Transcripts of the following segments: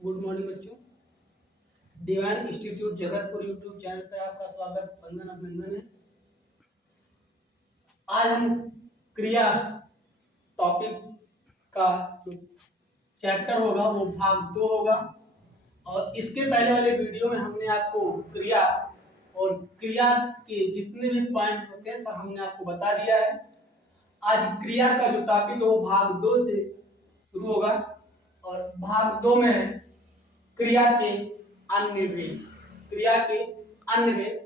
Good morning बच्चों। Divine institute Jagatpur YouTube channel पर आपका स्वागत, वंदन अभिनंदन है। आज हम क्रिया टॉपिक का जो चैप्टर होगा वो भाग 2 होगा। और इसके पहले वाले वीडियो में हमने आपको क्रिया और क्रिया के जितने भी पॉइंट होते हैं सब हमने आपको बता दिया है। आज क्रिया का जो टॉपिक है वो भाग 2 से शुरू होगा और भाग 2 में क्रिया के अन्य भेद, क्रिया के अन्य भेद।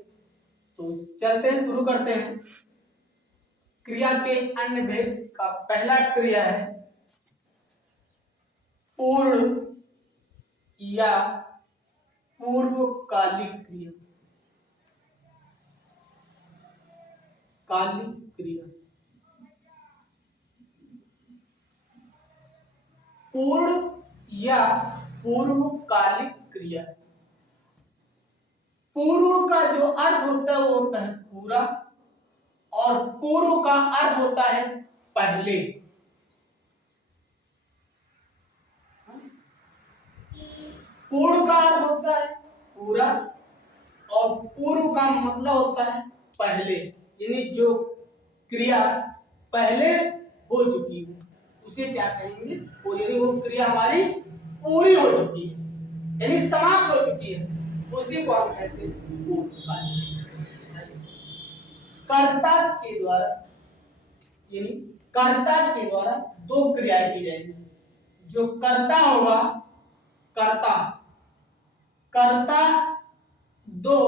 तो चलते हैं, शुरू करते हैं। क्रिया के अन्य भेद का पहला क्रिया है पूर्ण या पूर्वकालिक क्रिया। कालिक क्रिया, पूर्ण या पूर्वकालिक क्रिया। पूर्व का जो अर्थ होता है वो होता है पूरा, और पूर्व का अर्थ होता है पहले। पूर्ण का अर्थ होता है पूरा और पूर्व का मतलब होता है पहले, यानी जो क्रिया पहले हो चुकी है उसे क्या कहेंगे, यानी वो क्रिया हमारी पूरी हो चुकी है, यानी समाप्त हो चुकी है, उसी को हम कहते हैं पूर्वकालिक। कर्ता के द्वारा, यानी कर्ता के द्वारा दो क्रियाएं की जाएंगी। जो कर्ता होगा, कर्ता कर्ता दो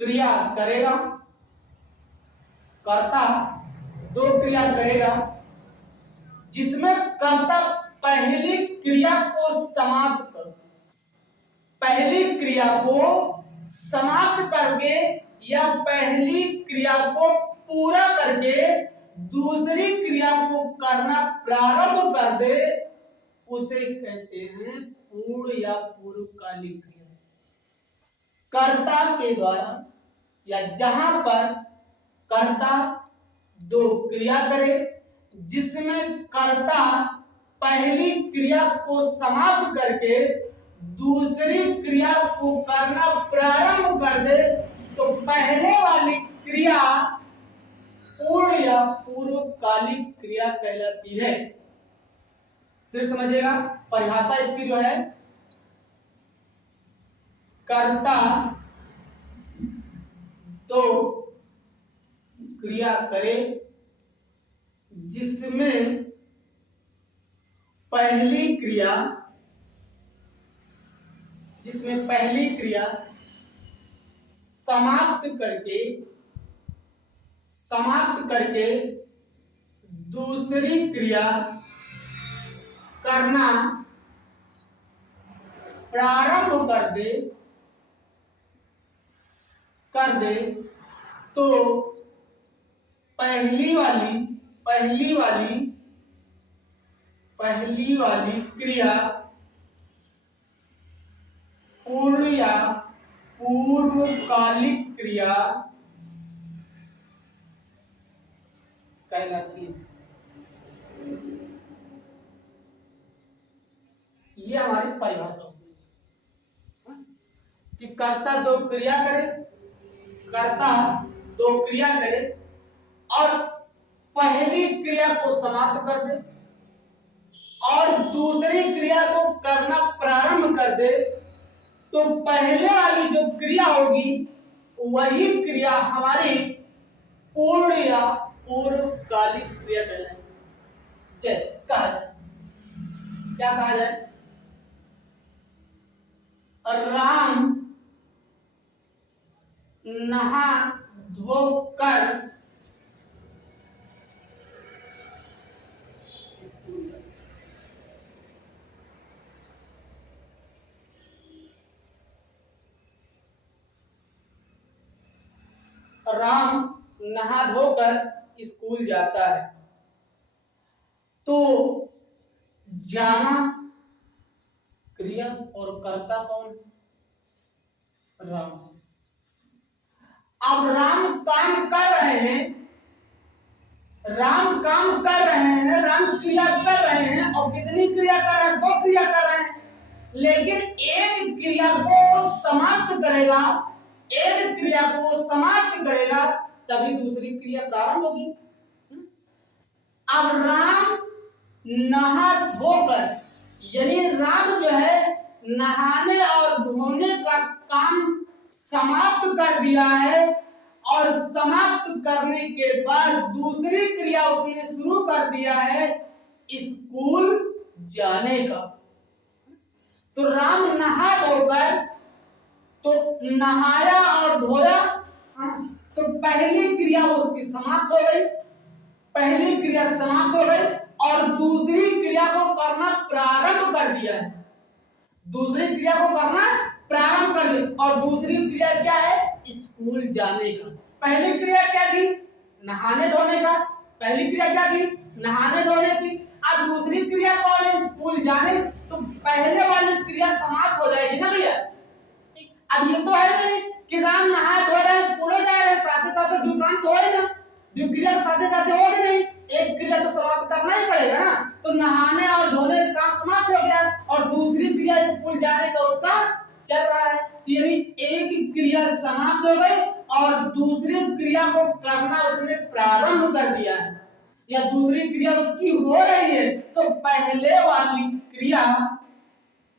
क्रिया करेगा, कर्ता दो क्रिया करेगा जिसमें कर्ता पहली क्रिया को समाप्त कर, पहली क्रिया को समाप्त करके या पहली क्रिया को पूरा करके दूसरी क्रिया को करना प्रारंभ कर दे, उसे कहते हैं पूर्ण या पूर्वकालिक क्रिया। कर्ता के द्वारा या जहां पर कर्ता दो क्रिया करे जिसमें कर्ता पहली क्रिया को समाप्त करके दूसरी क्रिया को करना प्रारंभ कर दे, तो पहले वाली क्रिया पूर्ण या पूर्वकालिक क्रिया कहलाती है। फिर समझिएगा, परिभाषा इसकी जो है, कर्ता तो क्रिया करे जिसमें पहली क्रिया समाप्त करके दूसरी क्रिया करना प्रारंभ कर दे, तो पहली वाली क्रिया पूर्ण या पूर्वकालिक क्रिया कहलाती है। ये हमारी परिभाषा होगी कि कर्ता दो क्रिया करे और पहली क्रिया को समाप्त कर दे और दूसरी क्रिया को करना प्रारंभ कर दे, तो पहले वाली जो क्रिया होगी वही क्रिया हमारी पूर्ण या पूर्वकालिक क्रिया कहलाएगी। जैसे कहा जाए, क्या कहा जाए, राम नहा धोकर स्कूल जाता है। तो जाना क्रिया और कर्ता कौन? राम। अब राम काम कर रहे हैं, राम क्रिया कर रहे हैं, और कितनी क्रिया कर रहे हैं? 2 क्रिया कर रहे हैं। लेकिन एक क्रिया को समाप्त करेगा, एक क्रिया को समाप्त करेगा तभी दूसरी क्रिया प्रारंभ होगी। अब राम नहा धोकर, यानी राम जो है नहाने और धोने का काम समाप्त कर दिया है और समाप्त करने के बाद दूसरी क्रिया उसने शुरू कर दिया है स्कूल जाने का। तो राम नहा धोकर, तो नहाया और धोया, तो पहली क्रिया उसकी समाप्त हो गई, पहली क्रिया समाप्त हो गई और दूसरी क्रिया को करना प्रारंभ कर दिया है, दूसरी क्रिया को करना प्रारंभ कर दिया। और दूसरी क्रिया क्या है? स्कूल जाने का। पहली क्रिया क्या थी? नहाने धोने का। पहली क्रिया क्या थी? नहाने धोने की। अब दूसरी क्रिया कौन है? स्कूल जाने। तो पहले वाली क्रिया समाप्त हो जाएगी ना भैया। अब ये तो है नहीं कि राम नहा धो रहे स्कूल जा रहे, साथ साथ जो काम तो है ना, जो क्रिया साथ साथ होगी नहीं, एक क्रिया तो समाप्त करना ही पड़ेगा ना। तो नहाने और धोने का काम समाप्त हो गया और दूसरी क्रिया स्कूल जाने का उसका चल रहा है। यानी एक क्रिया समाप्त हो गई और दूसरी क्रिया को करना उसने प्रारंभ कर दिया है या दूसरी क्रिया उसकी हो रही है। तो पहले वाली क्रिया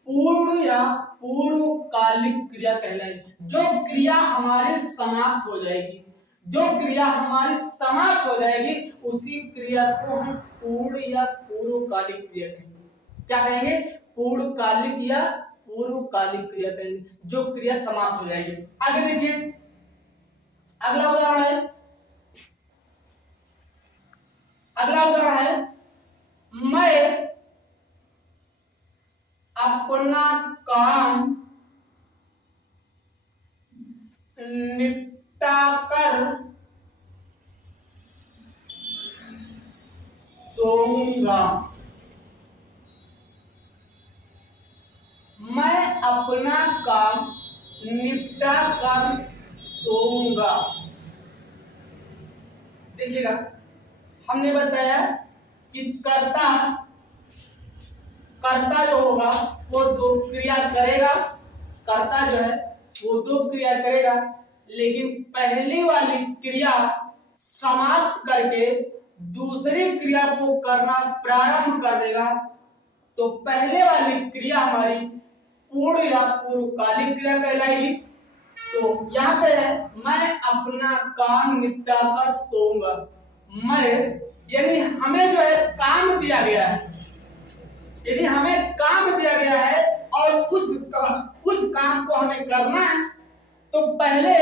पूर्ण या पूर्वकालिक क्रिया कहलाएगी। जो क्रिया हमारी समाप्त हो जाएगी, जो क्रिया हमारी समाप्त हो जाएगी उसी क्रिया को हम पूर्ण या पूर्वकालिक क्रिया कहेंगे। क्या कहेंगे? पूर्णकालिक या पूर्वकालिक क्रिया कहेंगे, जो क्रिया समाप्त हो जाएगी। आगे देखिए अगला उदाहरण है, अगला उदाहरण है मैं अपना काम निपटाकर सोऊंगा। मैं अपना काम निपटा कर सोऊंगा। देखिएगा हमने बताया कि कर्ता जो होगा वो दो क्रिया करेगा, कर्ता जो है वो दो क्रिया करेगा, लेकिन पहली वाली क्रिया समाप्त करके दूसरी क्रिया को करना प्रारंभ कर देगा। तो पहले वाली क्रिया हमारी पूर्ण या पूर्वकालिक क्रिया कहलाएगी। तो यहाँ पे है मैं अपना काम निपटा कर सोऊंगा। मैं यानी हमें जो है काम दिया गया है, यदि हमें काम दिया गया है और उस काम को हमें करना है तो पहले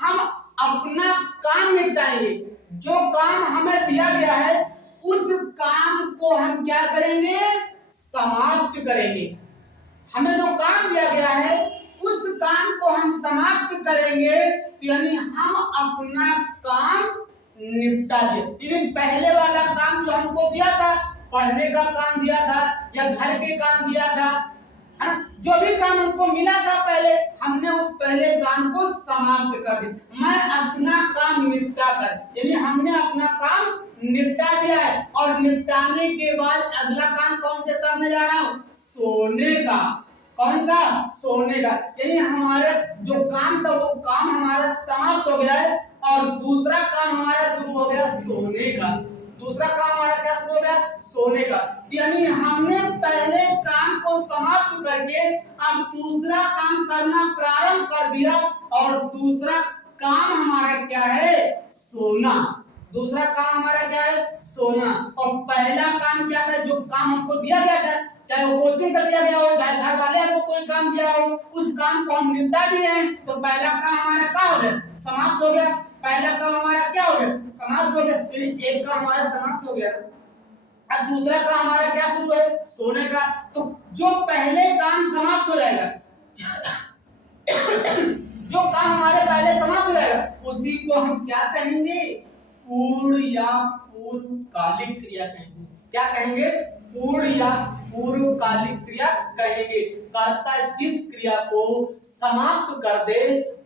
हम अपना काम निपटाएंगे। जो काम हमें दिया गया है उस काम को हम क्या करेंगे? समाप्त करेंगे। हमें जो काम दिया गया है उस काम को हम समाप्त करेंगे, यानी हम अपना काम निपटा दिए। यानी पहले वाला काम जो हमको दिया था, पढ़ने का काम दिया था या घर के काम दिया था, है ना, जो भी काम हमको मिला था पहले, हमने उस पहले काम को समाप्त कर दिया। मैं अपना काम निपटा कर, यानी हमने अपना काम निपटा दिया है और निपटाने के बाद अगला काम कौन से करने जा रहा हूँ? सोने का। कौन सा? सोने का। यानी हमारा जो काम था वो काम हमारा समाप्त हो गया है और दूसरा काम हमारा शुरू हो गया सोने का। दूसरा काम हमारा क्या शुरू हो गया? सोने का। यानी हमने पहले काम को समाप्त करके अब दूसरा काम करना प्रारंभ कर दिया और दूसरा काम हमारा क्या है? सोना। दूसरा काम हमारा क्या है? सोना। और पहला काम क्या था? जो काम हमको दिया गया था, चाहे वो कोचिंग का दिया गया हो, चाहे घर वाले आपको कोई काम दिया हो, उस काम को हम निपटा दिए हैं। तो पहला काम हमारा क्या हो गया? समाप्त हो गया। पहला काम हमारा क्या हो गया? समाप्त हो गया। एक काम हमारा समाप्त हो गया। अब दूसरा काम हमारा क्या शुरू है? सोने का। तो जो पहले काम समाप्त हो जाएगा जो काम हमारे पहले समाप्त हो जाएगा उसी को हम क्या कहेंगे? पूर्ण या पूर्वकालिक क्रिया कहेंगे। क्या कहेंगे? पूर्ण या पूर्वकालिक क्रिया कहेंगे। कर्ता जिस क्रिया को समाप्त कर दे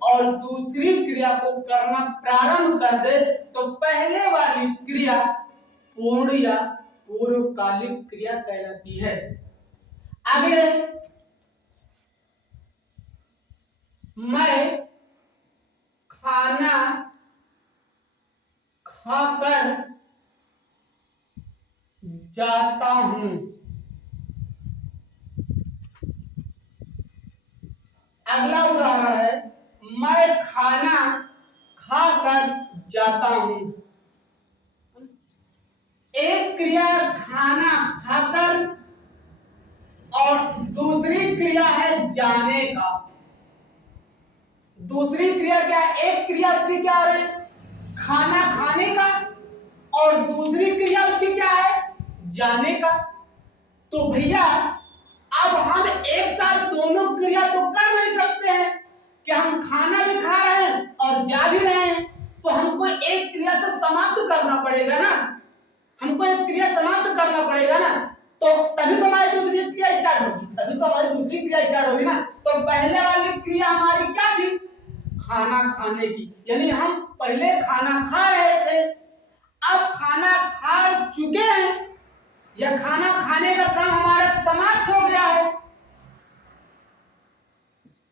और दूसरी क्रिया को करना प्रारंभ कर दे तो पहले वाली क्रिया पूर्ण या पूर्वकालिक क्रिया कहलाती है। आगे जाता हूं। अगला उदाहरण है, मैं खाना खाकर जाता हूं। एक क्रिया खाना खाकर और दूसरी क्रिया है जाने का। दूसरी क्रिया क्या है? एक क्रिया उसकी क्या है? खाना खाने का, और दूसरी क्रिया उसकी क्या है? जाने का। तो भैया अब हम एक साथ दोनों क्रिया तो कर नहीं सकते हैं कि हम खाना भी खा रहे हैं और जा भी रहे हैं, तो हमको एक क्रिया तो समाप्त करना पड़ेगा ना। हमको एक क्रिया समाप्त करना पड़ेगा ना, तो तभी तो हमारी दूसरी क्रिया स्टार्ट होगी, तभी तो हमारी दूसरी क्रिया स्टार्ट होगी ना। तो पहले वाली क्रिया हमारी क्या थी? खाना खाने की, यानी हम पहले खाना खा रहे थे, अब खाना खा चुके हैं, या खाना खाने का काम हमारा समाप्त हो गया है।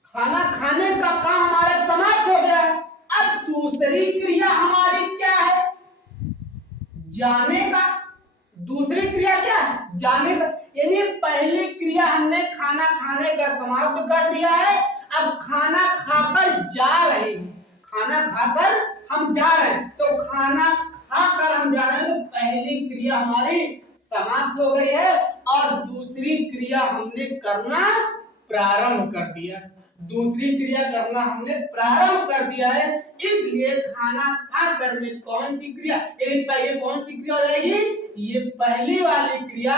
खाना खाने का काम हमारा समाप्त हो गया है। अब दूसरी क्रिया हमारी क्या है? जाने का। दूसरी क्रिया क्या है? जाने का। यानी पहली क्रिया हमने खाना खाने का समाप्त कर दिया है, अब खाना खाकर जा रहे हैं। खाना खाकर हम जा रहे हैं, तो खाना खाकर हम जा रहे हैं, तो पहली क्रिया हमारी समाप्त हो गई है और दूसरी क्रिया हमने करना प्रारंभ कर दिया। दूसरी क्रिया करना हमने प्रारंभ कर दिया है, इसलिए खाना खाकर में कौन सी क्रिया, ये कौन सी क्रिया हो जाएगी? ये पहली वाली क्रिया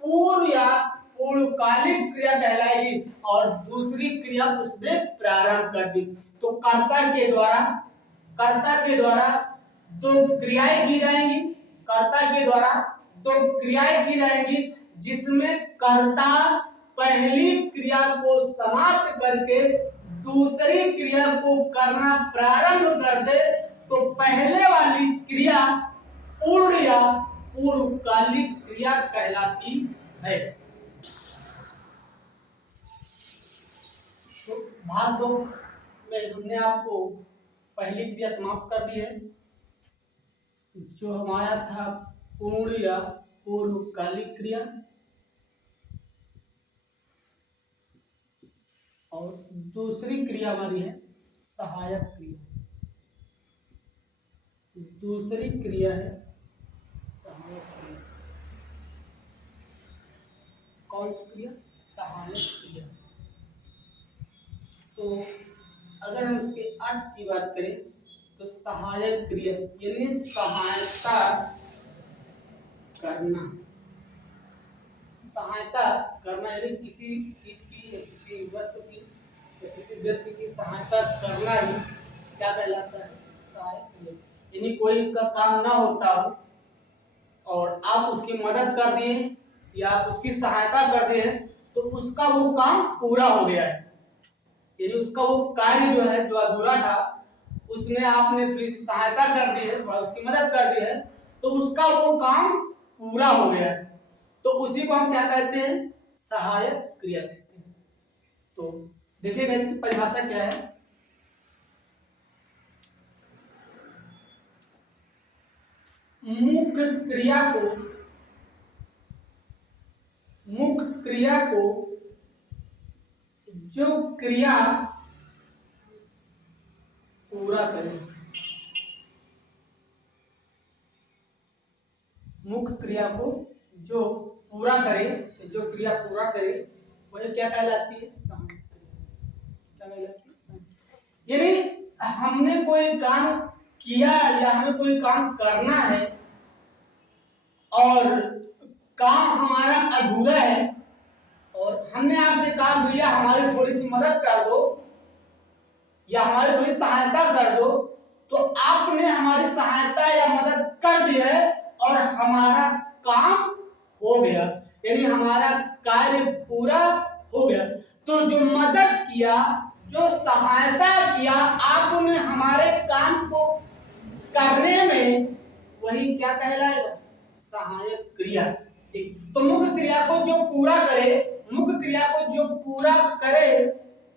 पूर्व या पूर्वकालिक क्रिया कहलाएगी, और दूसरी क्रिया उसने प्रारंभ कर दी। तो कर्ता के द्वारा दो क्रियाएं की जाएंगी। कर्ता के द्वारा दो क्रियाएं की जाएंगी, जिसमें कर्ता पहली क्रिया को समाप्त करके दूसरी क्रिया को करना प्रारंभ कर दे, तो पहले वाली क्रिया पूर्ण या पूर्वकालिक क्रिया कहलाती है। तो भाग 2 में हमने आपको पहली क्रिया समाप्त कर दी है, जो हमारा था पूर्ण या पूर्वकालिक क्रिया, और दूसरी क्रिया हमारी है सहायक क्रिया। दूसरी क्रिया है सहायक क्रिया। कौन सी क्रिया? सहायक क्रिया। तो अगर हम इसके अर्थ की बात करें, तो सहायक क्रिया यानी सहायता करना। सहायता करना यानी किसी चीज की या किसी वस्तु की या किसी व्यक्ति की सहायता करना ही क्या कहलाता है? सहायक क्रिया। यानी कोई उसका काम ना होता हो और आप उसकी मदद कर दिए या आप उसकी सहायता कर दिए, तो उसका वो काम पूरा हो गया है। यानी उसका वो कार्य जो है, जो अधूरा था, उसमें आपने थोड़ी सी सहायता कर दी है, थोड़ा उसकी मदद कर दी है, तो उसका वो काम पूरा हो गया है। तो उसी को हम क्या कहते हैं? सहायक क्रिया कहते हैं। तो देखिएगा इसकी परिभाषा क्या है। मुख्य क्रिया को जो क्रिया पूरा करे, मुख्य क्रिया को जो पूरा करे, जो क्रिया पूरा करे, वह क्या कहलाती है? सहायक क्रिया। क्या कहलाती है? सहायक। यानी हमने कोई काम किया या हमें कोई काम करना है और काम हमारा अधूरा है, और हमने आपसे कहा भैया हमारी थोड़ी सी मदद कर दो या हमारी थोड़ी सहायता कर दो, तो आपने हमारी सहायता या मदद कर दी है और हमारा काम हो गया, यानी हमारा कार्य पूरा हो गया। तो जो मदद किया, जो सहायता किया आपने हमारे काम को करने में, वही क्या कहलाएगा? सहायक क्रिया। तो मुख्य क्रिया को जो पूरा करे, मुख्य क्रिया को जो पूरा करे,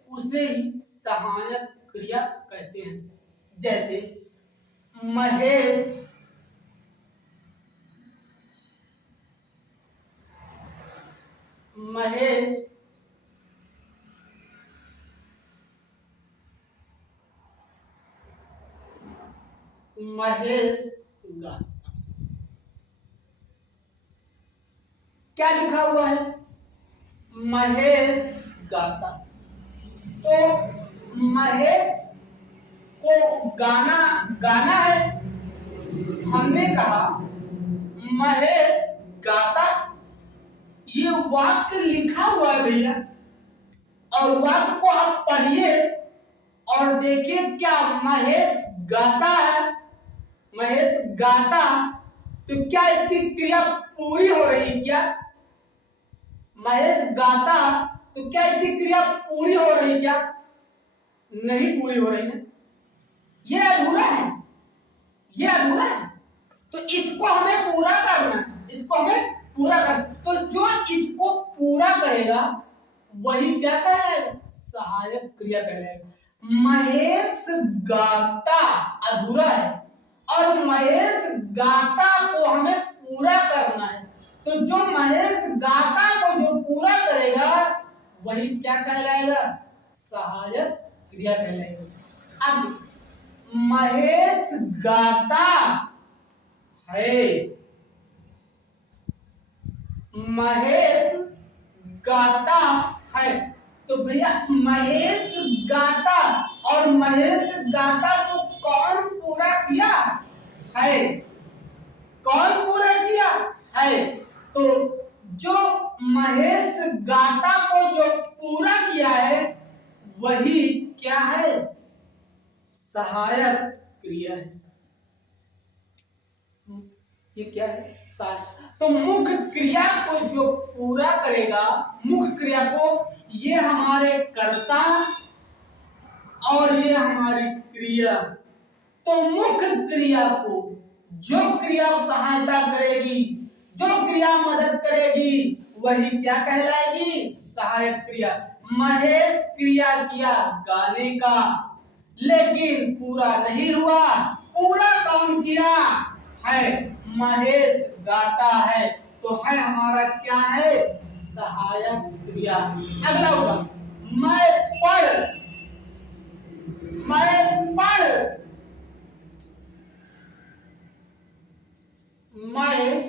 उसे ही सहायक क्रिया कहते हैं। जैसे महेश महेश गाता। क्या लिखा हुआ है? महेश गाता। तो महेश को गाना गाना है। हमने कहा महेश गाता, ये वाक्य लिखा हुआ है भैया, और वाक्य को आप पढ़िए और देखिए क्या महेश गाता है। महेश गाता, तो क्या इसकी क्रिया पूरी हो रही है क्या? महेश गाता, तो क्या इसकी क्रिया पूरी हो रही क्या? नहीं पूरी हो रही ना, ये अधूरा है, ये अधूरा है। तो इसको हमें पूरा करना है, इसको हमें पूरा करना। तो जो इसको पूरा करेगा वही क्या कहलाएगा? सहायक क्रिया कहलाएगा। महेश गाता अधूरा है और महेश गाता को हमें पूरा करना है। तो जो महेश गाता को जो पूरा करेगा वही क्या कहलाएगा? सहायक क्रिया कहलाएगा। अब महेश गाता है, महेश गाता है, तो भैया महेश गाता और महेश गाता को कौन पूरा किया है? कौन पूरा किया है? तो जो महेश गाता को जो पूरा किया है वही क्या है? सहायक क्रिया है। ये क्या है? तो मुख्य क्रिया को जो पूरा करेगा, मुख्य क्रिया को, ये हमारे कर्ता और ये हमारी क्रिया। तो मुख्य क्रिया को जो क्रिया सहायता करेगी, जो क्रिया मदद करेगी वही क्या कहलाएगी? सहायक क्रिया। महेश क्रिया किया गाने का, लेकिन पूरा नहीं हुआ। पूरा कौन किया है? महेश गाता है, तो है हमारा क्या है? सहायक क्रिया। अगला होगा मैं पढ़, मैं पढ़, मैं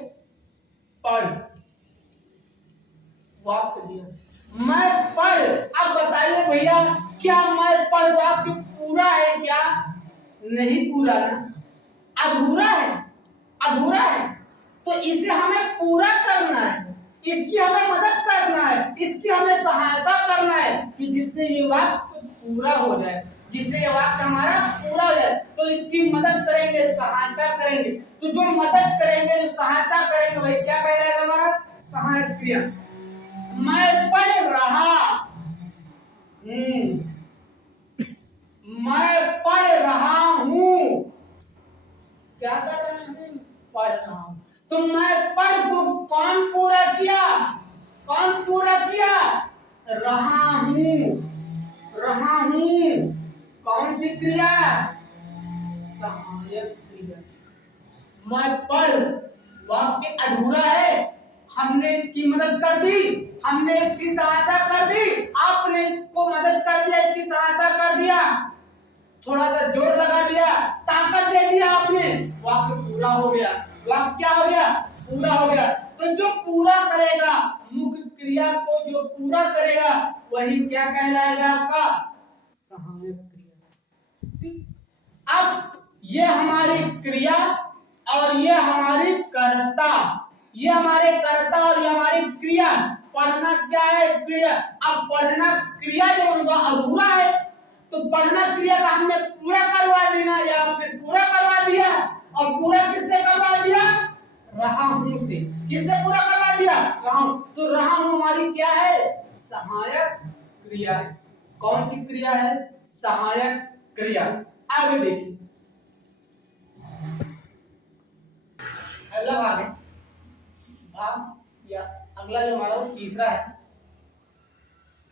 पढ़, वाक्य दिया मैं पढ़। अब बताइए भैया, क्या मैं पढ़ वाक्य पूरा है क्या? नहीं पूरा ना, अधूरा है, अधूरा है। तो इसे हमें पूरा करना है, इसकी हमें मदद करना है, इसकी हमें सहायता करना है कि जिससे ये वाक्य पूरा हो जाए, जिससे ये वाक्य हमारा पूरा हो जाए। तो इसकी मदद करेंगे, सहायता करेंगे। तो जो मदद करेंगे, जो सहायता करेंगे वही क्या कहलाएगा? हमारा सहायक क्रिया। मैं पढ़ रहा, मैं पढ़ रहा हूं, क्या कर रहा हूं? पढ़ रहा हूं। तो मैं पढ़ को कौन पूरा किया? कौन पूरा किया? रहा हूं, रहा हूं। कौन सी क्रिया? सहायक क्रिया। मैं पढ़ वाक्य अधूरा है, हमने इसकी मदद कर दी, हमने इसकी सहायता कर दी, आपने इसको मदद कर दिया, इसकी सहायता कर दिया, थोड़ा सा जोर लगा दिया, ताकत दे दिया आपने, वाक्य पूरा हो गया। वाक्य क्या हो गया? पूरा हो गया। तो जो पूरा करेगा, मुख्य क्रिया को जो पूरा करेगा वही क्या कहलाएगा? आपका सहायक क्रिया। अब ये हमारी क्रिया और ये हमारी कर्ता, ये हमारे कर्ता और ये हमारी क्रिया। पढ़ना क्या है? क्रिया। अब पढ़ना क्रिया जो उनका अधूरा है, तो पढ़ना क्रिया का हमने पूरा करवा देना, या आपने पूरा करवा दिया। और पूरा किससे करवा दिया? रहा हूं से। किससे पूरा करवा दिया? रहा हूं। तो रहा हूं हमारी क्या है? सहायक क्रिया है। कौन सी क्रिया है? सहायक क्रिया। आगे देखिए, अगला भाग है, भाग या अगला जो हमारा वो तीसरा है,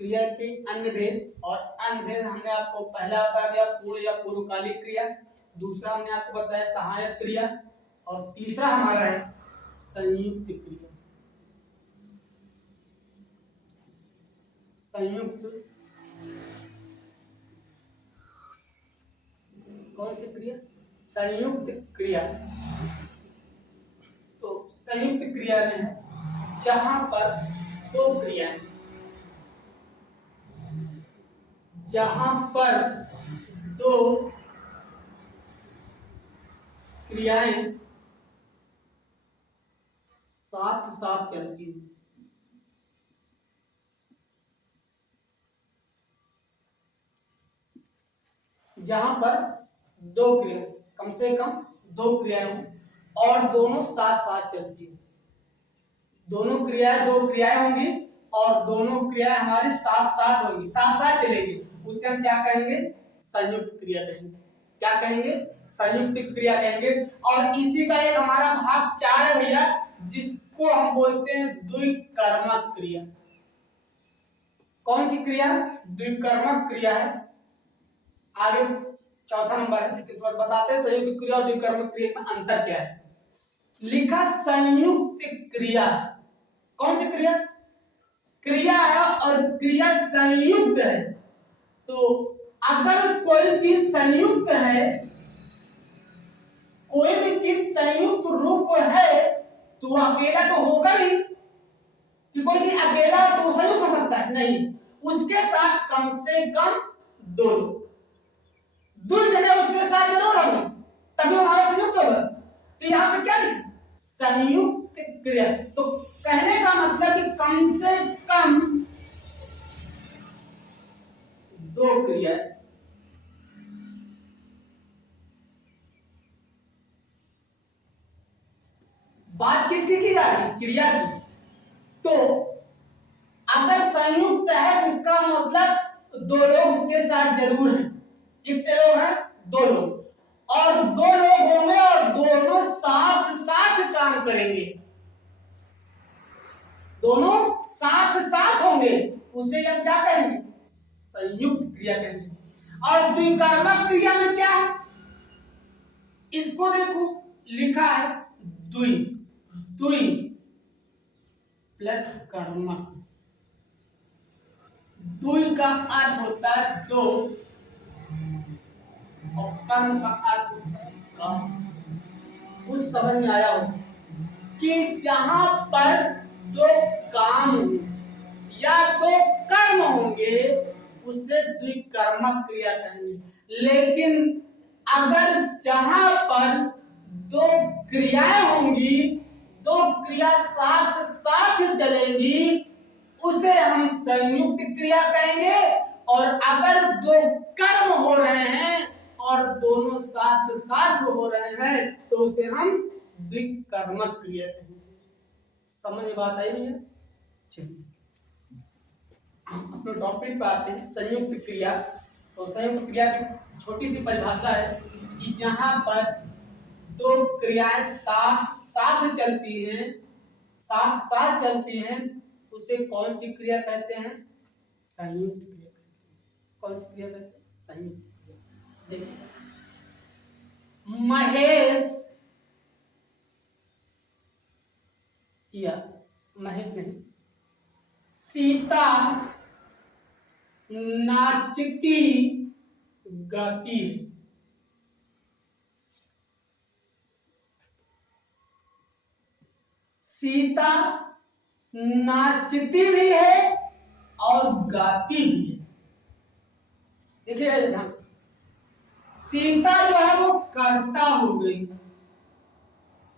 क्रिया के अन्य भेद। और अन्य भेद हमने आपको पहला बता दिया, पूर्व या पूर्वकालिक क्रिया। दूसरा हमने आपको बताया सहायक क्रिया, और तीसरा हमारा है संयुक्त क्रिया। संयुक्त, कौन सी क्रिया? संयुक्त क्रिया। तो संयुक्त क्रिया में है जहां पर दो क्रियाएं, जहां पर दो क्रियाएं साथ साथ चलती हैं। जहां पर दो क्रिया, कम से कम दो क्रियाएं हों और दोनों साथ साथ चलती हैं। दोनों क्रियाएं, दो क्रियाएं होंगी और दोनों क्रियाएं हमारे साथ साथ होंगी, साथ साथ चलेगी, उसे हम क्या कहेंगे? संयुक्त क्रिया कहेंगे। क्या कहेंगे? संयुक्त क्रिया कहेंगे। और इसी का एक हमारा भाग 4 है भैया, जिसको हम बोलते हैं द्विकर्मक क्रिया। कौन सी क्रिया? द्विकर्मक क्रिया है। आगे चौथा नंबर है, लेकिन थोड़ा बताते हैं संयुक्त क्रिया और द्विकर्मक क्रिया में अंतर क्या है। लिखा संयुक्त क्रिया, कौन सी क्रिया? क्रिया है और क्रिया संयुक्त है। तो अगर कोई चीज संयुक्त है, कोई भी चीज संयुक्त रूप है, तो अकेला तो होगा ही, कि कोई चीज अकेला तो संयुक्त हो सकता है? नहीं, उसके साथ कम से कम दो लोग, दो जने उसके साथ जरूर होंगे, तभी हमारा संयुक्त होगा। तो यहाँ पे क्या लिखा? संयुक्त क्रिया। तो कहने का मतलब कि कम से कम दो क्रिया, बात किसकी की जा रही? क्रिया की। तो अगर संयुक्त है तो इसका मतलब दो लोग उसके साथ जरूर हैं। कितने लोग हैं? दो लोग। और दो लोग होंगे और दोनों साथ साथ काम करेंगे, दोनों साथ साथ होंगे, उसे हम क्या कहेंगे? संयुक्त क्रिया कहेंगे। और द्विकर्मक क्रिया में क्या है? इसको देखो, लिखा है द्वि, द्वि प्लस कर्मक। द्वि का अर्थ होता है दो और कर्म का अर्थ होता है काम। कुछ समझ में आया हो कि जहां पर दो काम या दो कर्म होंगे उसे द्विकर्मक क्रिया कहेंगे। लेकिन अगर जहां पर दो क्रियाएं होंगी, दो क्रिया साथ साथ चलेंगी, उसे हम संयुक्त क्रिया कहेंगे। और अगर दो कर्म हो रहे हैं और दोनों साथ साथ हो रहे हैं तो उसे हम द्विकर्मक क्रिया कहेंगे। समझ बात आई भैया? चलिए अपने टॉपिक पे आते हैं, संयुक्त क्रिया। तो संयुक्त क्रिया की छोटी सी परिभाषा है कि जहां पर दो क्रियाएं साथ साथ चलती हैं, साथ साथ चलती हैं, उसे कौन सी क्रिया कहते हैं? संयुक्त क्रिया कहते हैं। कौन सी क्रिया कहते हैं? संयुक्त क्रिया। देखिए, महेश या महेश नहीं, सीता नाचती गाती है। सीता नाचती भी है और गाती भी है। देखिए ध्यान से, सीता जो है वो कर्ता हो गई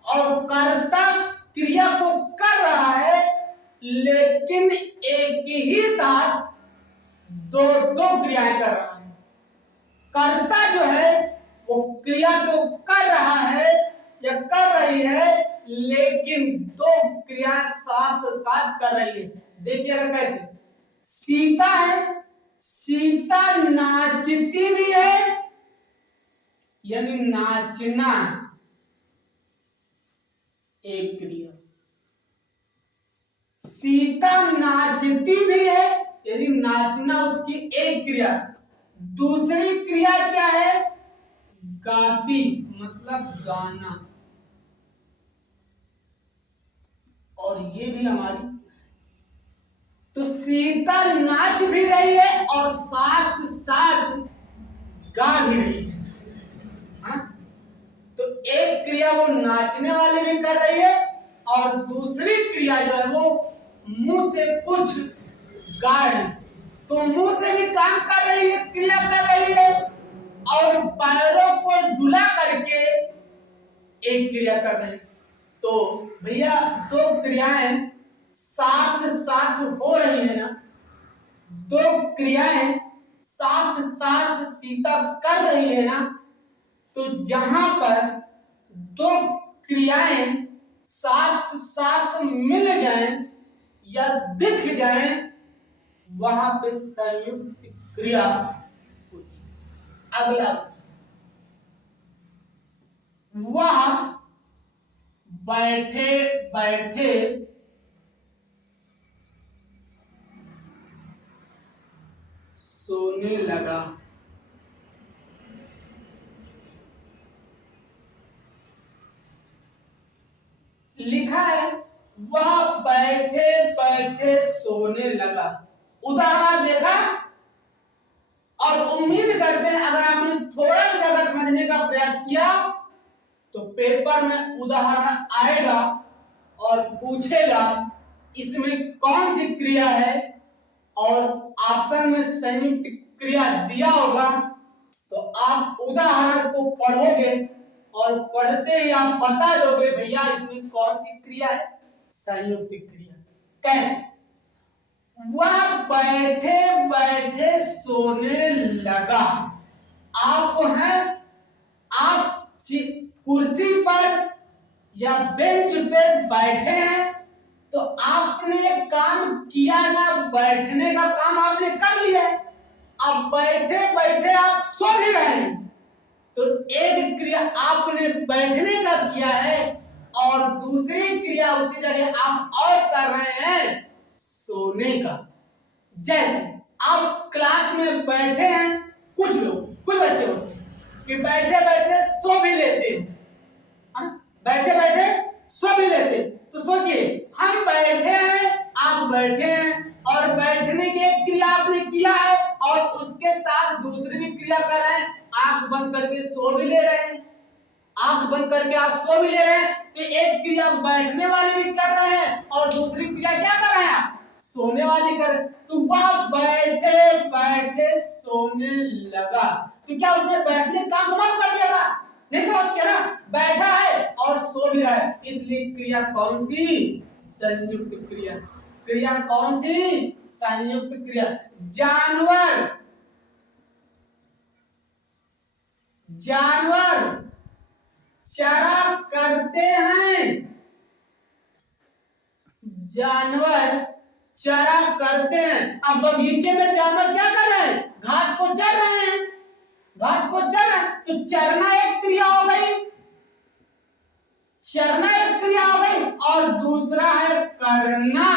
और कर्ता क्रिया को कर रहा है, लेकिन एक ही साथ दो दो क्रियाएं कर रहा है। कर्ता जो है वो क्रिया तो कर रहा है या कर रही है, लेकिन दो क्रिया साथ साथ कर रही है। देखिएगा कैसे। सीता है, सीता नाचती भी है, यानी नाचना एक क्रिया। सीता नाचती भी है, यानी नाचना उसकी एक क्रिया। दूसरी क्रिया क्या है? गाती, मतलब गाना। और ये भी हमारी, तो सीता नाच भी रही है और साथ साथ गा भी रही है। हाँ? तो एक क्रिया वो नाचने वाले भी कर रही है और दूसरी क्रिया जो है वो मुंह से कुछ गा रही है। तो मुंह से भी काम कर रही है, क्रिया कर रही है, और पैरों को डुला करके एक क्रिया कर रहे हैं। तो भैया दो क्रियाएं साथ साथ हो रही है ना, दो क्रियाएं साथ साथ सीता कर रही है ना, तो जहां पर दो क्रियाएं साथ साथ मिल जाएं या दिख जाएं वहां पे संयुक्त क्रिया होती है। अगला, वह बैठे बैठे सोने लगा। लिखा है वह बैठे बैठे सोने लगा। उदाहरण देखा और उम्मीद करते हैं अगर आपने थोड़ा सा ज्यादा समझने का प्रयास किया तो पेपर में उदाहरण आएगा और पूछेगा इसमें कौन सी क्रिया है, और ऑप्शन में संयुक्त क्रिया दिया होगा तो आप उदाहरण को पढ़ोगे और पढ़ते ही आप बता दोगे भैया इसमें कौन सी क्रिया है, संयुक्त क्रिया। कैसे? वह बैठे बैठे सोने लगा। आप हैं, आप कुर्सी पर या बेंच पे बैठे हैं तो आपने काम किया ना, बैठने का काम आपने कर लिया है। अब बैठे बैठे आप सो भी रहे हैं तो एक क्रिया आपने बैठने का किया है और दूसरी क्रिया उसी जगह आप और कर रहे हैं सोने का। जैसे आप क्लास में बैठे हैं, कुछ लोग, कुछ बच्चे होते हैं कि बैठे बैठे सो भी लेते हैं, बैठे बैठे सो भी लेते हैं। तो सोचिए हम बैठे हैं, आप बैठे हैं और बैठने की एक क्रिया आपने किया है और उसके साथ दूसरी भी क्रिया कर रहे हैं, आंख बंद करके सो भी ले रहे हैं, आंख बंद करके आप सो भी ले रहे हैं। तो एक क्रिया बैठने वाले भी कर रहे हैं और दूसरी क्रिया क्या कर रहे हैं आप, सोने वाली कर। तो वह बैठे बैठे सोने लगा। तो क्या उसने बैठने का समाप्त कर दिया था? नहीं समाप्त किया ना, बैठा है और सो भी रहा है, इसलिए क्रिया कौन सी, संयुक्त क्रिया। क्रिया कौन सी, संयुक्त क्रिया। जानवर, जानवर चरा करते हैं, जानवर चरा करते हैं। अब बगीचे में जानवर क्या कर रहे हैं, घास को चर रहे हैं, घास को चर रहे हैं। तो चरना एक क्रिया हो गई, चरना एक क्रिया हो गई, और दूसरा है करना।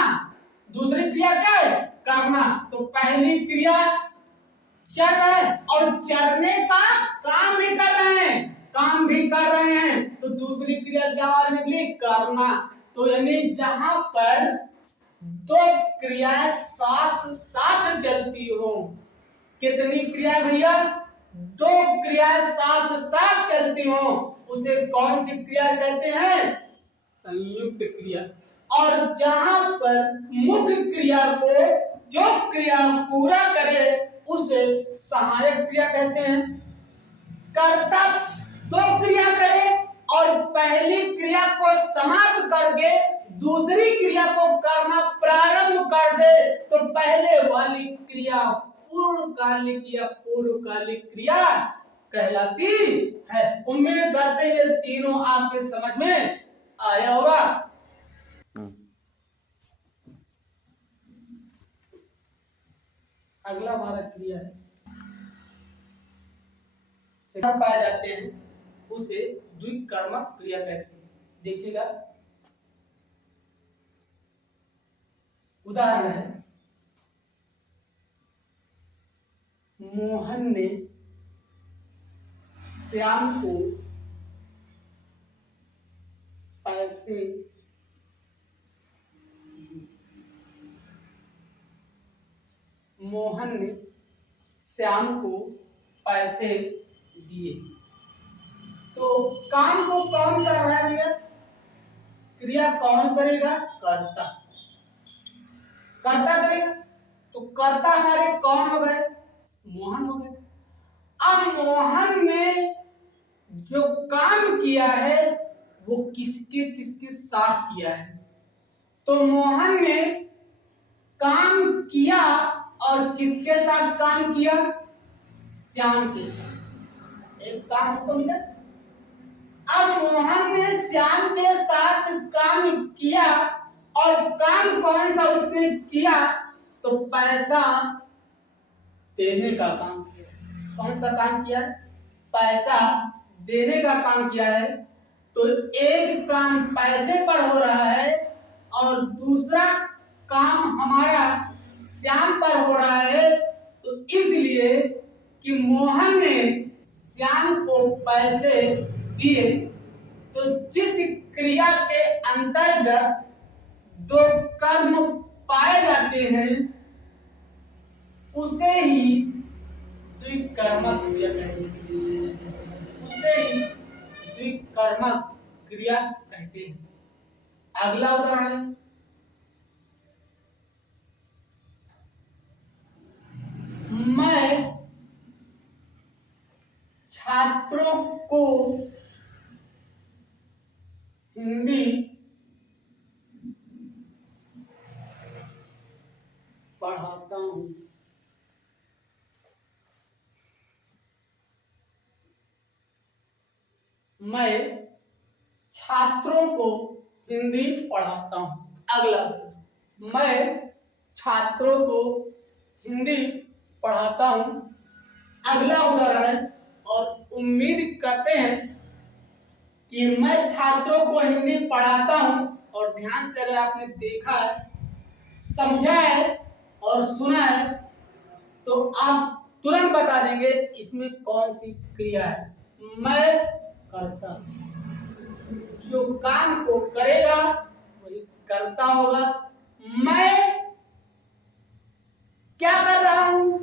दूसरी क्रिया क्या है, करना। तो पहली क्रिया चर रहे हैं और चरने का काम भी कर रहे हैं, काम भी कर रहे हैं, तो दूसरी क्रिया क्या हमारी निकली, करना। तो यानी जहां पर दो क्रियाएं साथ साथ चलती हो, कितनी क्रिया भैया, दो क्रियाएं साथ साथ चलती हो, उसे कौन सी क्रिया कहते हैं, संयुक्त क्रिया। और जहां पर मुख्य क्रिया को जो क्रिया पूरा करे उसे सहायक क्रिया कहते हैं। कर्ता दो क्रिया करे और पहली क्रिया को समाप्त करके दूसरी क्रिया को करना प्रारंभ कर दे तो पहले वाली क्रिया पूर्णकालिक या पूर्वकालिक क्रिया कहलाती है। उम्मीद करते हैं ये तीनों आपके समझ में आया होगा। अगला हमारा क्रिया है पाए जाते हैं उसे द्विकर्मक क्रिया कहते हैं। देखिएगा उदाहरण है, मोहन ने श्याम को पैसे मोहन ने श्याम को पैसे दिए। तो काम को कौन कर रहा है भैया? क्रिया कौन करेगा? कर्ता। कर्ता करेगा। तो कर्ता हमारे कौन हो गए? मोहन हो गए। अब मोहन ने जो काम किया है वो किसके किसके साथ किया है? तो मोहन ने काम किया और किसके साथ काम किया? श्याम के साथ। एक काम हमको मिला। अब मोहन ने श्याम के साथ काम किया और काम कौन सा उसने किया? तो पैसा देने का काम किया। कौन सा काम किया है? पैसा देने का काम किया है। तो एक काम पैसे पर हो रहा है और दूसरा काम हमारा श्याम पर हो रहा है। तो इसलिए कि मोहन ने श्याम को पैसे दिए, तो जिस क्रिया के अंतर्गत दो कर्म पाए जाते हैं उसे ही द्विकर्मक क्रिया कहते हैं। उसे ही द्विकर्मक क्रिया कहते हैं। अगला उदाहरण है, मैं छात्रों को हिंदी पढ़ाता हूं। मैं छात्रों को हिंदी पढ़ाता हूं। अगला, मैं छात्रों को हिंदी पढ़ाता हूं। अगला उदाहरण है, और उम्मीद करते हैं कि मैं छात्रों को हिंदी पढ़ाता हूं। और ध्यान से अगर आपने देखा है, समझा है और सुना है तो आप तुरंत बता देंगे इसमें कौन सी क्रिया है। मैं करता, जो काम को करेगा वही करता होगा। मैं क्या कर रहा हूं?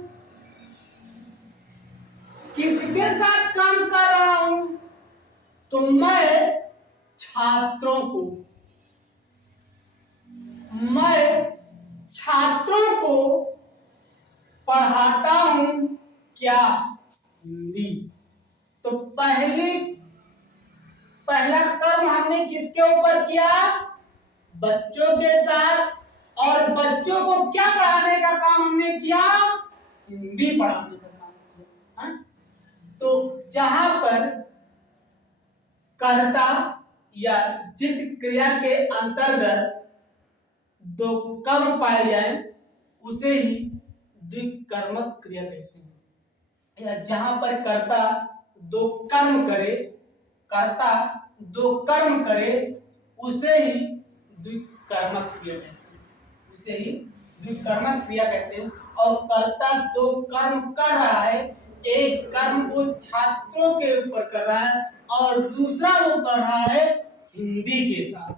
किसके साथ काम कर रहा हूं? तो मैं छात्रों को, मैं छात्रों को पढ़ाता हूं। क्या? हिंदी। तो पहला कर्म हमने किसके ऊपर किया? बच्चों के साथ। और बच्चों को क्या पढ़ाने का काम हमने किया? हिंदी पढ़ाने का काम किया। हा? तो जहां पर कर्ता या जिस क्रिया के अंतर्गत दो कर्म पाए जाए उसे ही द्विकर्मक क्रिया कहते हैं। या जहां पर कर्ता दो कर्म करे, कर्ता दो कर्म करे उसे ही द्विकर्मक क्रिया कहते हैं। उसे ही द्विकर्मक क्रिया कहते हैं। और कर्ता दो कर्म कर रहा है, एक कर्म वो छात्रों के ऊपर कर रहा है और दूसरा वो कर रहा है हिंदी के साथ।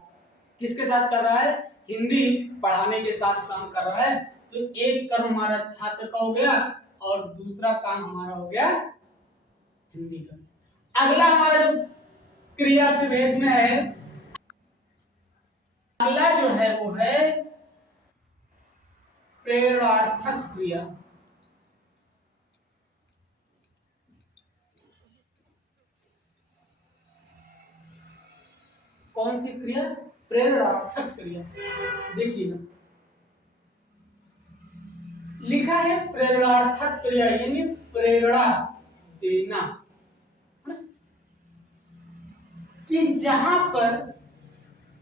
किसके साथ कर रहा है? हिंदी पढ़ाने के साथ काम कर रहा है। तो एक कर्म हमारा छात्र का हो गया और दूसरा काम हमारा हो गया हिंदी का। अगला हमारा जो क्रिया विभेद में है, अगला जो है वो है प्रेरणार्थक क्रिया। कौन सी क्रिया? प्रेरणार्थक क्रिया। देखिए ना, लिखा है प्रेरणार्थक क्रिया यानी प्रेरणा देना। कि जहां पर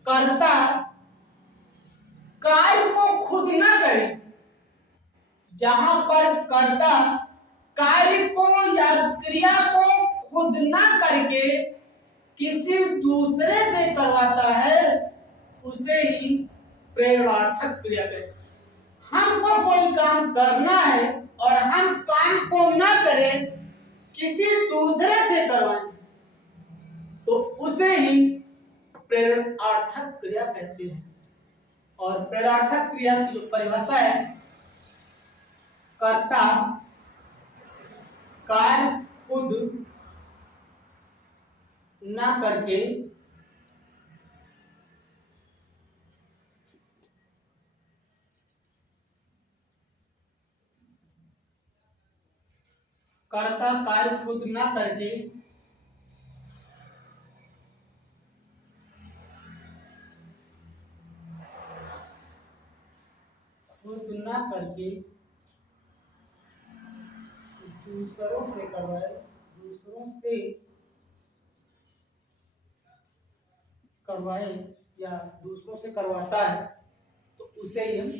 कर्ता कार्य को खुद ना करे, जहां पर कर्ता कार्य को या क्रिया को खुद ना करके किसी दूसरे से करवाता है उसे ही प्रेरणार्थक क्रिया कहते हैं। हमको कोई काम करना है और हम काम को ना करें, किसी दूसरे से करवाएं, तो उसे ही प्रेरणार्थक क्रिया कहते हैं। और प्रेरणार्थक क्रिया की जो परिभाषा है, कर्ता कार्य खुद न करके कर्ता कार्य खुद न करके दूसरों से करवाए या दूसरों से करवाता है तो उसे ही हम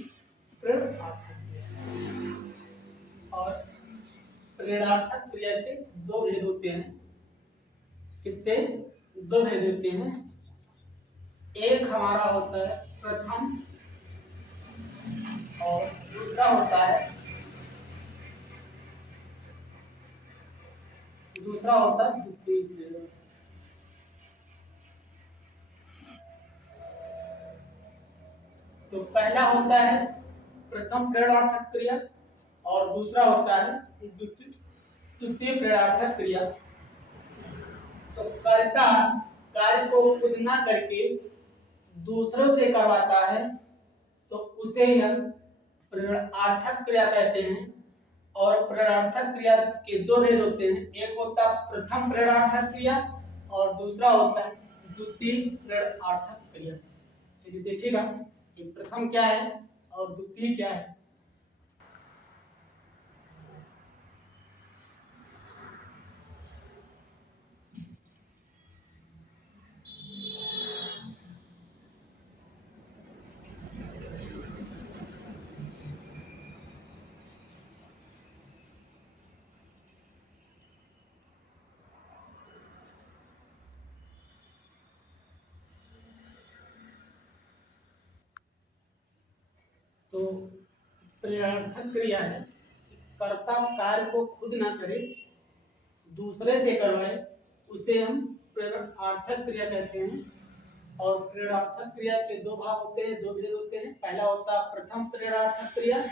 प्रेरणार्थक क्रिया। और प्रेरणार्थक क्रिया के दो भेद होते हैं। कितने? दो भेद होते हैं। एक हमारा होता है प्रथम और दूसरा होता है द्वितीय प्रेरणार्थक। तो पहला होता है प्रथम प्रेरणार्थक क्रिया और दूसरा होता है द्वितीय प्रेरणार्थक क्रिया। तो कर्ता कार्य को खुद ना करके दूसरों से करवाता है तो उसे हम प्रेरणार्थक क्रिया कहते हैं। और प्रेरणार्थक क्रिया के दो भेद होते हैं। एक होता है प्रथम प्रेरणार्थक क्रिया और दूसरा होता है द्वितीय प्रेरणार्थक क्रिया। चलिए देखिएगा कि प्रथम क्या है और द्वितीय क्या है। तो प्रेरणार्थक क्रिया है कर्ता कार्य को खुद ना करे दूसरे से करवाए उसे हम प्रेरणार्थक क्रिया कहते हैं। और प्रेरणार्थक क्रिया के दो भाग होते हैं, दो भेद होते हैं। पहला होता है प्रथम प्रेरणार्थक क्रिया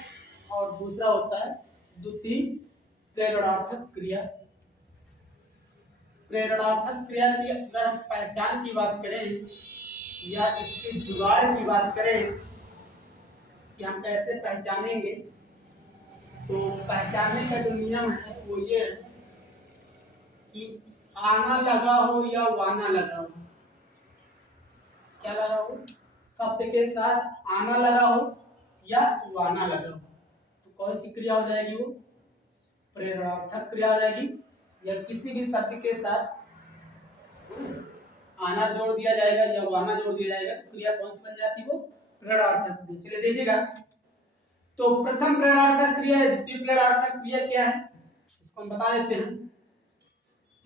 और दूसरा होता है द्वितीय प्रेरणार्थक क्रिया। प्रेरणार्थक क्रिया की अगर हम पहचान की बात करें या इसकी जुगाड़ की बात करें कि हम कैसे पहचानेंगे, तो पहचानने का जो नियम है वो ये है कि आना लगा हो या वाना लगा हो। क्या लगा हो? शब्द के साथ आना लगा हो या वाना लगा हो तो कौन सी क्रिया हो जाएगी? वो प्रेरणार्थक क्रिया हो जाएगी। या किसी भी शब्द के साथ आना जोड़ दिया जाएगा या वाना जोड़ दिया जाएगा तो क्रिया कौन सी बन जाती है? वो प्रेरणार्थक क्रिया। चलिए देखिएगा। तो प्रथम प्रेरणार्थक क्रिया द्वितीय प्रेरणार्थक क्रिया क्या है इसको हम बता देते हैं।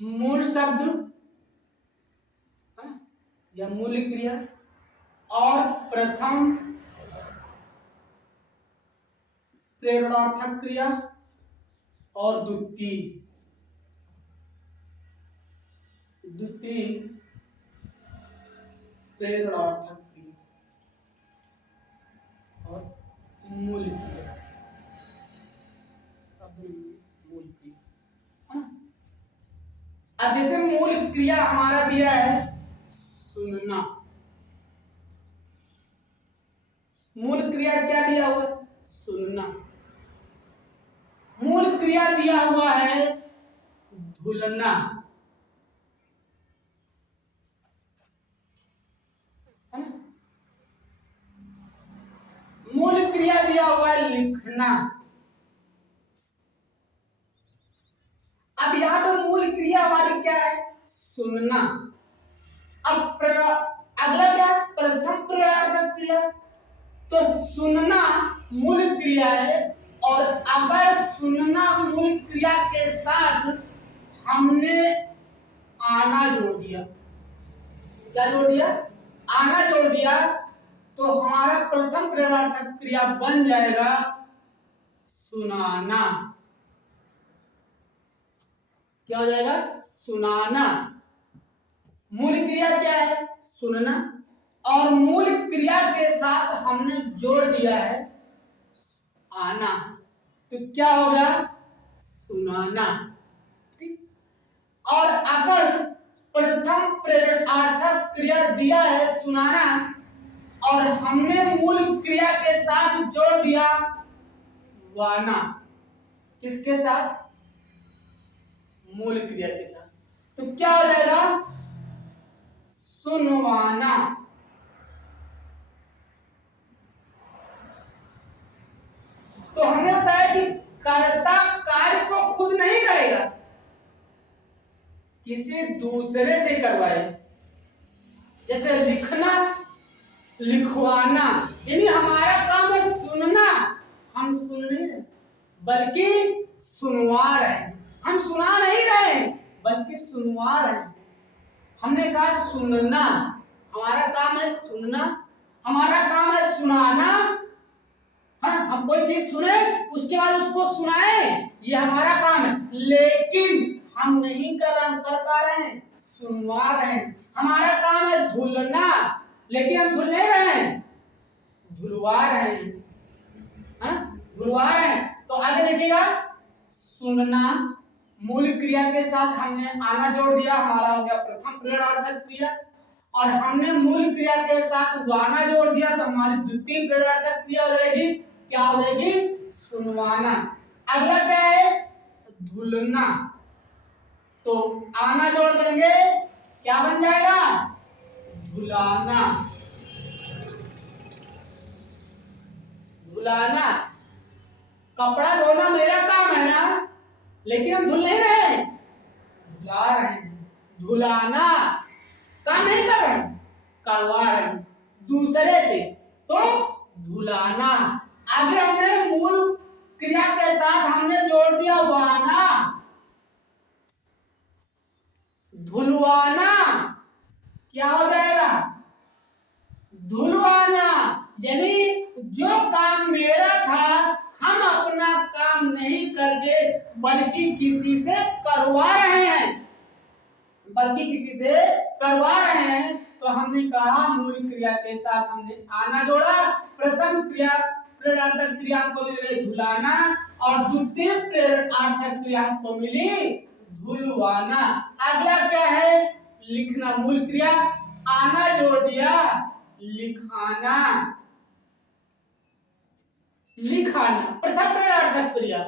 मूल शब्द या मूल क्रिया और प्रथम प्रेरणार्थक क्रिया और द्वितीय प्रेरणार्थक क्रिया और मूल क्रिया। मूल क्रिया। अब जैसे मूल क्रिया हमारा दिया है सुनना। मूल क्रिया क्या दिया हुआ? सुनना। मूल क्रिया दिया हुआ है धुलना। मूल क्रिया दिया हुआ है लिखना। अब यहां पर मूल क्रिया हमारी क्या है? सुनना। अब अगला क्या? प्रथम प्रेरणार्थक क्रिया। तो सुनना मूल क्रिया है और अगर सुनना मूल क्रिया के साथ हमने आना जोड़ दिया, क्या जोड़ दिया? आना जोड़ दिया तो हमारा प्रथम प्रेरणार्थक क्रिया बन जाएगा सुनाना। क्या हो जाएगा? सुनाना। मूल क्रिया क्या है? सुनना और मूल क्रिया के साथ हमने जोड़ दिया है आना। तो क्या हो गया? सुनाना। ठीक। और अगर प्रथम प्रेरणार्थक क्रिया दिया है सुनाना और हमने मूल क्रिया के साथ जोड़ दिया वाना, किसके साथ? मूल क्रिया के साथ, तो क्या हो जाएगा? सुनवाना। तो हमने बताया कि कर्ता कार्य को खुद नहीं करेगा, किसी दूसरे से करवाए। जैसे लिखना, लिखवाना, यानी हमारा काम है सुनना, हम सुन नहीं रहे बल्कि सुनवा रहे हैं। हम सुना नहीं रहे बल्कि सुनवा रहे हैं। हमने कहा सुनना, हमारा काम है सुनना, हमारा काम है सुनाना। हाँ, हम कोई चीज सुने उसके बाद उसको सुनाए, ये हमारा काम है। लेकिन हम नहीं कर रहे, हम कर पा रहे हैं, सुनवा रहे हैं। हमारा काम है धुलना, लेकिन हम धुल नहीं रहे हैं, धुलवा रहे हैं। हाँ, धुलवा रहे हैं। तो आगे देखिएगा, सुनना मूल क्रिया के साथ हमने आना जोड़ दिया, हमारा हो गया प्रथम प्रेरणार्थक क्रिया। और हमने मूल क्रिया के साथ वाना जोड़ दिया, तो हमारी द्वितीय प्रेरणार्थक क्रिया हो जाएगी, क्या हो जाएगी? सुनवाना। अगला क्या है? धुलना। तो आना जोड़ देंगे, क्या बन जाएगा? धुलाना। धुलाना, कपड़ा धोना मेरा काम है ना, लेकिन हम धुल नहीं रहे, धुला रहे हैं। धुलाना काम नहीं कर रहे, करवा रहे हैं दूसरे से, तो धुलाना। आगे हमने मूल क्रिया के साथ हमने जोड़ दिया वाना, धुलवाना। क्या हो जाएगा? धुलवाना, यानी जो काम मेरा था हम अपना काम नहीं करके बल्कि किसी से करवा रहे हैं, बल्कि किसी से करवा रहे हैं। तो हमने कहा मूल क्रिया के साथ हमने आना जोड़ा, प्रथम क्रिया प्रेरणार्थक क्रिया को मिली धुलाना और द्वितीय प्रेरणार्थक क्रिया को मिली धुलवाना। अगला क्या है? लिखना। मूल क्रिया आना जोड़ दिया, लिखाना। लिखाना प्रथम प्रेरणार्थक क्रिया,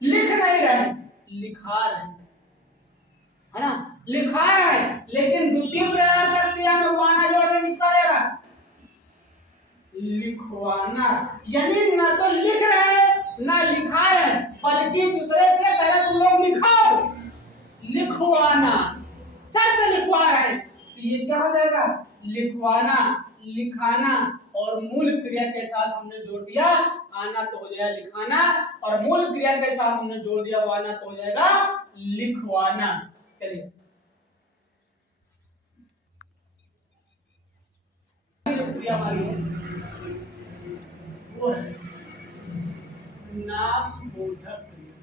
लिख नहीं रहे, लिखा रहे, है ना, लिखा रहे। लेकिन द्वितीय प्रेरणार्थक क्रिया में वाना जोड़ने की करेगा, लिखवाना। यानी ना तो लिख रहे ना लिखा रहे, बल्कि दूसरे से पहले तुम लोग लिखाओ, लिखवाना, सब से लिखवा रहे हैं। तो ये क्या हो जाएगा? लिखवाना, लिखाना। और मूल क्रिया के साथ हमने जोड़ दिया आना, तो हो जाएगा लिखाना। और मूल क्रिया के साथ हमने जोड़ दिया वाना, तो हो जाएगा लिखवाना। चलिए, जो क्रिया हमारी है वो है नाम बोधक क्रिया।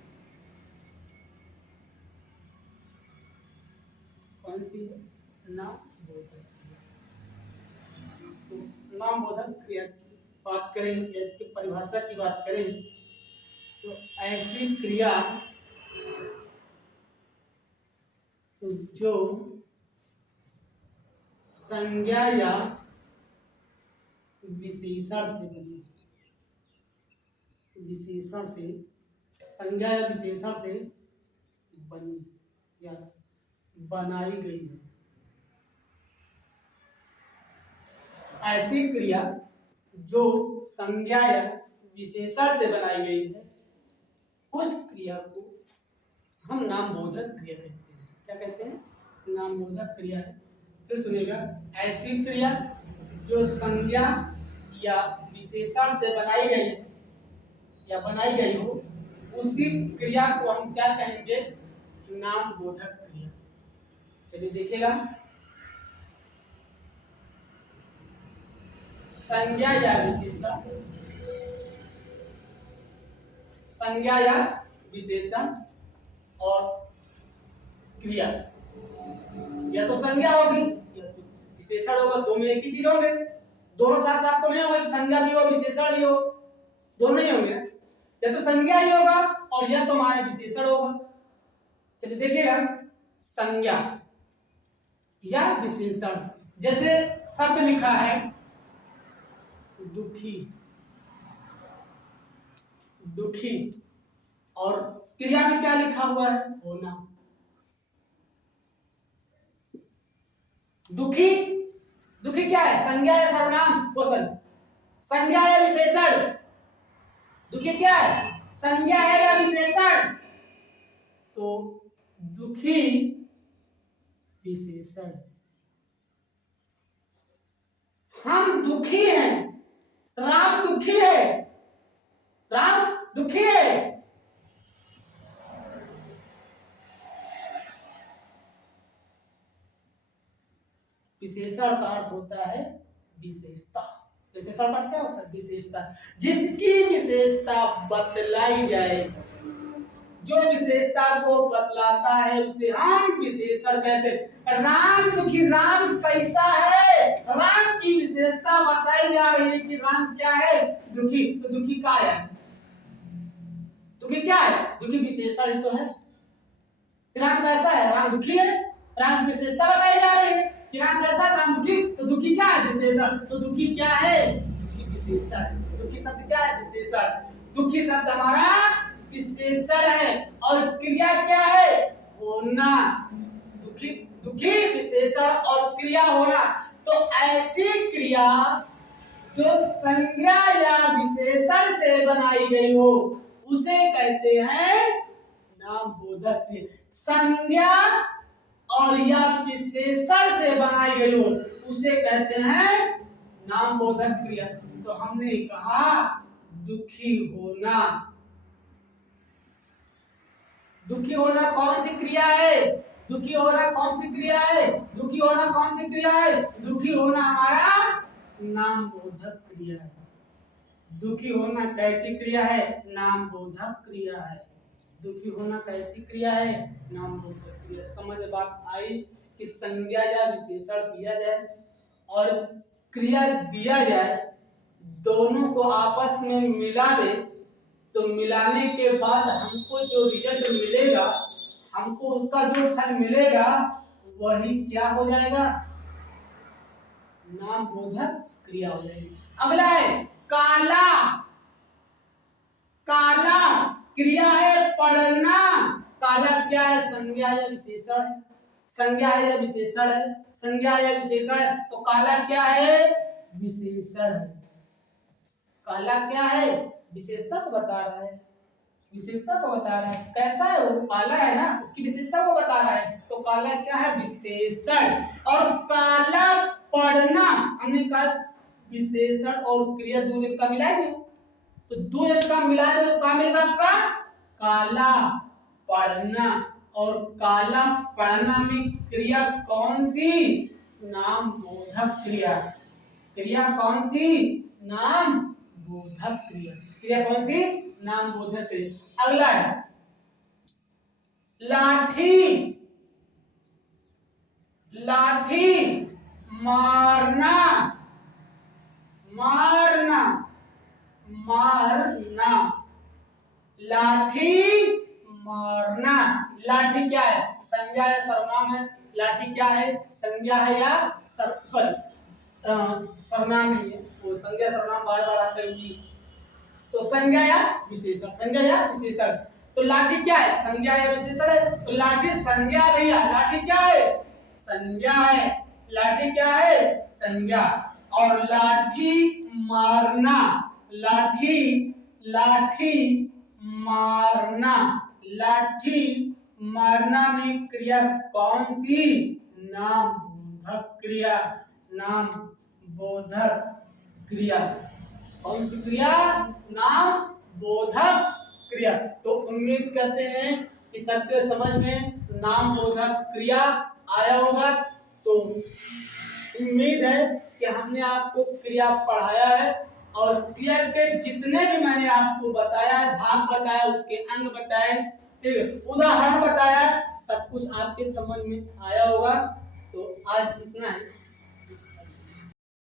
कौन सी है? नाम बोधक क्रिया। तो नाम बोधक क्रिया की बात करें या इसकी परिभाषा की बात करें तो ऐसी क्रिया जो संज्ञा या विशेषण से बनी, विशेषण से, संज्ञा या विशेषण से बनी या बनाई गई है। ऐसी क्रिया जो संज्ञा या विशेषण से बनाई गई है, उस क्रिया को हम नामबोधक क्रिया कहते हैं। क्या कहते हैं? नामबोधक क्रिया है। फिर सुनिएगा, ऐसी क्रिया जो संज्ञा या विशेषण से बनाई गई है या बनाई गई हो, उसी क्रिया को हम क्या कहेंगे? नामबोधक क्रिया। चलिए देखिएगा, संज्ञा या विशेषण, संज्ञा या विशेषण और क्रिया, या तो संज्ञा होगी या तो विशेषण होगा, दो में एक ही चीज होंगे। दोनों साथ साथ तो नहीं होगा कि संज्ञा भी हो विशेषण भी हो, दोनों नहीं होंगे ना। या तो संज्ञा ही होगा और या तो हमारा विशेषण होगा। चलिए देखिएगा, संज्ञा या विशेषण, जैसे शब्द लिखा है दुखी, दुखी, और क्रिया में क्या लिखा हुआ है, होना। दुखी, दुखी क्या है, संज्ञा या सर्वनाम, क्वेश्चन, संज्ञा या विशेषण? दुखी क्या है, संज्ञा है या विशेषण? तो दुखी विशेषण। हम दुखी हैं, राम दुखी है, राम दुखी है। विशेषण का अर्थ होता है विशेषता। विशेषण का अर्थ क्या होता है, विशेषता, जिसकी विशेषता बतलाई जाए, जो विशेषता को बतलाता है उसे हम विशेषण कहते हैं। राम दुखी, राम कैसा है, राम की विशेषता बताई जा रही है कि राम क्या है, दुखी। तो दुखी क्या है, दुखी क्या है, दुखी विशेषण ही तो है। राम कैसा है, राम दुखी है, राम की विशेषता बताई जा रही है कि राम कैसा है, राम दुखी। तो दुखी क्या है, विशेषण। तो दुखी क्या है, दुखी विशेषण। दुखी शब्द क्या है, विशेषण। दुखी शब्द हमारा विशेषण है और क्रिया क्या है, होना। दुखी, दुखी विशेषण और क्रिया होना। तो ऐसी क्रिया जो संज्ञा या विशेषण से बनाई गई हो उसे कहते हैं नाम बोधक क्रिया। संज्ञा और या विशेषण से बनाई गई हो उसे कहते हैं नाम बोधक क्रिया। तो हमने कहा दुखी होना, दुखी होना कौन सी क्रिया है, दुखी होना कौन सी क्रिया है, दुखी होना कौन सी क्रिया है, दुखी होना हमारा नाम बोधक क्रिया है। दुखी होना कैसी क्रिया है, नाम बोधक क्रिया है। दुखी होना कैसी क्रिया है, नाम बोधक क्रिया। समझ बात आई कि संज्ञा या विशेषण दिया जाए और क्रिया दिया जाए, दोनों को आपस में मिला दे, तो मिलाने के बाद हमको जो रिजल्ट मिलेगा, हमको उसका जो फल मिलेगा वही क्या हो जाएगा, नाम बोधक क्रिया हो जाएगी। अगला है काला। काला क्रिया है पढ़ना। काला क्या है, संज्ञा या विशेषण है, संज्ञा है या विशेषण है, संज्ञा या विशेषण है। तो काला क्या है, विशेषण है। काला क्या है, विशेषता को बता रहा है, विशेषता को बता रहा है। कैसा है वो, काला है ना, उसकी विशेषता को बता रहा है। तो काला क्या है, विशेषण। और काला पढ़ना, हमने कहा विशेषण और क्रिया दो जन का मिला दो, तो दो जन का मिला दो तो क्या मिलेगा आपका, काला पढ़ना। और काला पढ़ना में क्रिया कौन सी, नाम बोधक क्रिया। क्रिया कौन सी, नाम बोधक क्रिया। क्रिया कौन सी, नाम बोधक क्रिया। अगला है लाठी। लाठी मारना, मारना, मारना, लाठी मारना। लाठी क्या है, संज्ञा या सर्वनाम है। लाठी क्या है, संज्ञा है या सर्वनाम नहीं है, वो संज्ञा सर्वनाम बार बार आते हैं। तो संज्ञा या विशेषण, संज्ञा या विशेषण। तो लाठी क्या है, संज्ञा या विशेषण है। तो लाठी संज्ञा भैया, लाठी क्या है, संज्ञा है। लाठी क्या है, संज्ञा। और लाठी मारना, लाठी, लाठी मारना, लाठी मारना में क्रिया कौन सी, नाम बोधक क्रिया। नाम बोधक क्रिया, कौन सी क्रिया, नाम बोधक क्रिया। तो उम्मीद करते हैं कि सबके समझ में नाम बोधक क्रिया आया होगा। तो उम्मीद है कि हमने आपको क्रिया पढ़ाया है और क्रिया के जितने भी मैंने आपको बताया, भाग बताया, उसके अंग बताए, ठीक है, उदाहरण बताया, सब कुछ आपके समझ में आया होगा। तो आज इतना है।